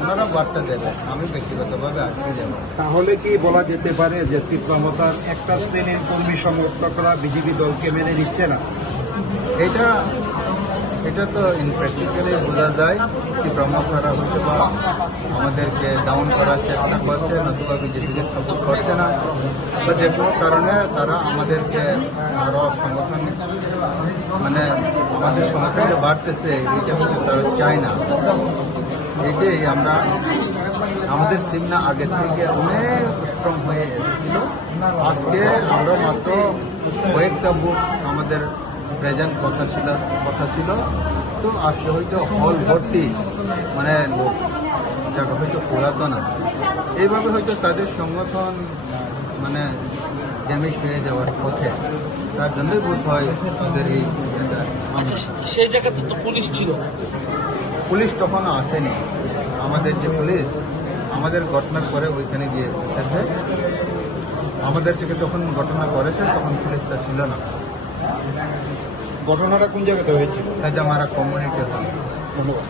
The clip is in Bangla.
ওনারা বার্তা দেবে, আমি ব্যক্তিগতভাবে আজকে যাব। তাহলে কি বলা যেতে পারে যে তীব্রমতার একটা শ্রেণীর কর্মী সমর্থকরা বিজেপি দলকে মেনে নিচ্ছে না? এটা তো প্র্যাকটিক্যালি বোঝা যায় যে প্রমোটাররা হয়তো বা আমাদেরকে ডাউন করার চেষ্টা করছে, নতুবা বিজেপিকে সাপোর্ট করছে না, বা যে কোনো কারণে তারা আমাদেরকে আরও সংগঠন মানে আমাদের সংগঠন যে বাড়তেছে এটা হচ্ছে তারা চায় না। এটাই আমরা আমাদের সিগনা আগের থেকে অনেক স্ট্রং হয়ে এসেছিল। আজকে আমরা মাত্র কয়েকটা বুথ আমাদের প্রেজেন্ট কথা ছিল, তো আজকে হয়তো হল ভর্তি মানে লোক, যারা হয়তো পুরাতন আছে, এইভাবে হয়তো তাদের সংগঠন মানে ড্যামেজ হয়ে যাওয়ার পথে, তার জন্যই বোধ হয় তাদের এই সেই জায়গাতে তো পুলিশ ছিল, পুলিশ তখনও আসেনি। আমাদের যে পুলিশ আমাদের ঘটনার পরে ওইখানে গিয়ে এসেছে, আমাদের থেকে যখন ঘটনা করেছে তখন পুলিশটা ছিল না। ঘটনাটা কোন জায়গাতে হয়েছিল? এটা আমার কমিউনিটি হল। ধন্যবাদ।